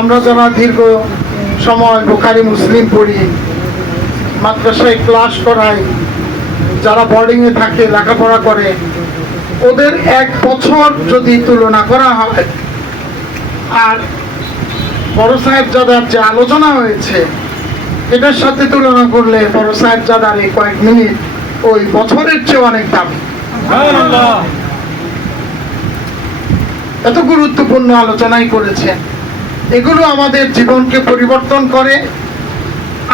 আমরা যারা দীর্ঘ সময় বুখারী মুসলিম পড়ি, মাদ্রাসায় ক্লাস করাই, যারা বোর্ডিংয়ে থাকে লেখাপড়া করে, ওদের এক বছর যদি তুলনা করা হয় আর বড় সাহেবজাদার যে আলোচনা হয়েছে এটার সাথে তুলনা করলে বড় সাহেবজাদার এই কয়েক মিনিট ওই বছরের চেয়ে অনেক দামি। এত গুরুত্বপূর্ণ আলোচনাই করেছেন। এগুলো আমাদের জীবনকে পরিবর্তন করে,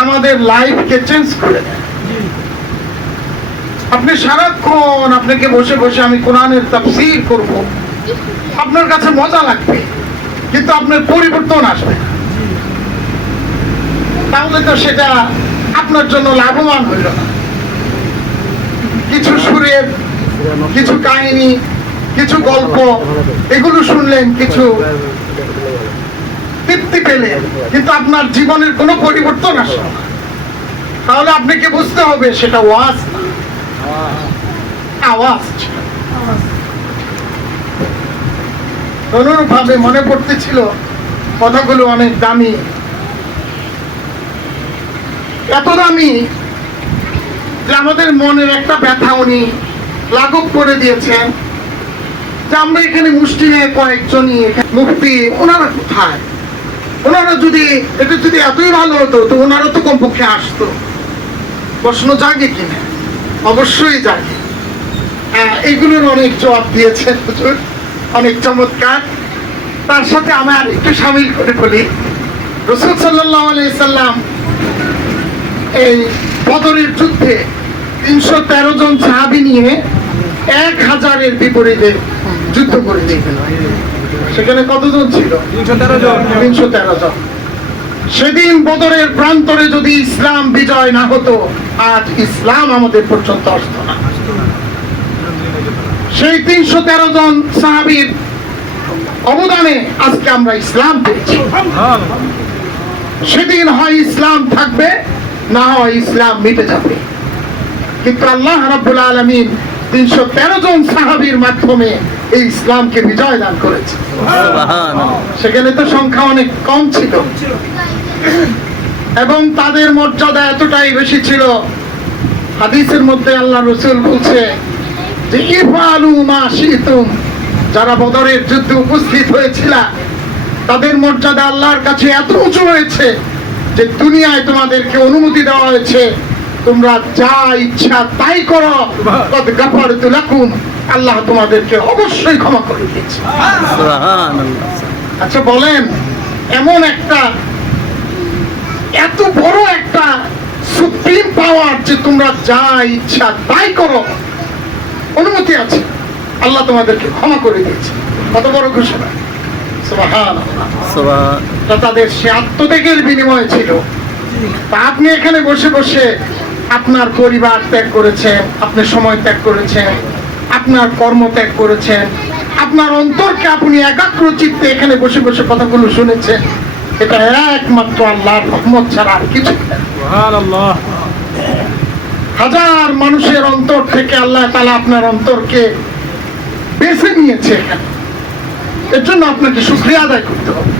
আমাদের লাইফকে চেঞ্জ করে দেয়। আপনি সারাক্ষণ আপনাকে বসে বসে আমি কোরআনের তাফসীর করব, আপনার কাছে মজা লাগবে, কিন্তু আপনার পরিবর্তন আসবে না। তাহলে তো সেটা আপনার জন্য লাভবান হইল না। কিছু সুরের, কিছু কাহিনী, কিছু গল্প এগুলো শুনলেন, কিছু তৃপ্তি পেলেন, কিন্তু আপনার জীবনের কোনো পরিবর্তন আসে না। তাহলে আপনাকে বুঝতে হবে সেটা ওয়াজ না, আওয়াজ। অনুরূপভাবে মনে পড়তেছিল কথাগুলো অনেক দামি, এত দামি যে আমাদের মনের একটা ব্যথা উনি লাঘব করে দিয়েছেন। যে আমরা এখানে মুসলিমে কয়েকজনই মুফতি, ওনারা কোথায়? ওনারা যদি এটা যদি এতই ভালো হতো তো ওনারা তো কমপক্ষে আসতো। প্রশ্ন জাগে কিনা? অবশ্যই জাগে। এইগুলোর অনেক জবাব দিয়েছেন হুজুর, অনেক চমৎকার। তার সাথে আমার একটু সামিল করে বলি, রাসূল সাল্লাল্লাহু আলাইহি সাল্লাম এই বদরের যুদ্ধে ৩১৩ জন সাহাবী নিয়ে ১,০০০-এর বিপরীতে যুদ্ধ করে দিয়েছেন। সেখানে কতজন ছিল? ৩১৩ জন। সেদিন বদরের প্রান্তরে যদি ইসলাম বিজয় না হতো, আজ ইসলাম আমাদের পর্যন্ত আসতো না। সেই ৩১৩ জন সাহাবীর অবদানে আজকে আমরা ইসলাম পেয়েছি। সেদিন হয় ইসলাম থাকবে, না হয় ইসলাম মিটে যাবে। কিন্তু আল্লাহ রাব্বুল আলামিন ৩১৩ জন সাহাবীর মাধ্যমে এই ইসলামকে বিজয় দান করেছে। সেখানে তো সংখ্যা অনেক কম ছিল এবং তাদের মর্যাদা এতটাই বেশি ছিল। হাদিসের মধ্যে আল্লাহ রাসূল বলছে যে ইফআলু মা শিতুম, যারা বদরের যুদ্ধে উপস্থিত হয়েছিল তাদের মর্যাদা আল্লাহর কাছে এত উঁচু হয়েছে যে দুনিয়ায় তোমাদেরকে অনুমতি দেওয়া হয়েছে তোমরা যা ইচ্ছা তাই করো, কদ গাফারতু লাকুম, আল্লাহ তোমাদেরকে অবশ্যই ক্ষমা করে দিয়েছে। আচ্ছা বলেন, এমন একটা এত বড় একটা সুপ্রিম পাওয়ার যে তোমরা যা ইচ্ছা তাই করো, অনুমতি আছে, আল্লাহ তোমাদেরকে ক্ষমা করে দিয়েছে, কত বড় ঘোষণা! সুবহানাল্লাহ। তাদের সে আত্মত্যাগের বিনিময় ছিল। তা আপনি এখানে বসে বসে আপনার পরিবার ত্যাগ করেছেন, আপনি সময় ত্যাগ করেছেন, আপনার কর্ম ত্যাগ করেছেন, আপনার অন্তরকে আপনি একাগ্র চিত্তে এখানে বসে বসে কথাগুলো শুনেছেন। এটা একমাত্র আল্লাহর রহমত ছাড়া আর কিছু না। সুবহানাল্লাহ। হাজার মানুষের অন্তর থেকে আল্লাহ তাআলা আপনার অন্তরকে বেছে নিয়েছে এখানে। এর জন্য আপনাকে শুকরিয়া আদায় করতে হবে।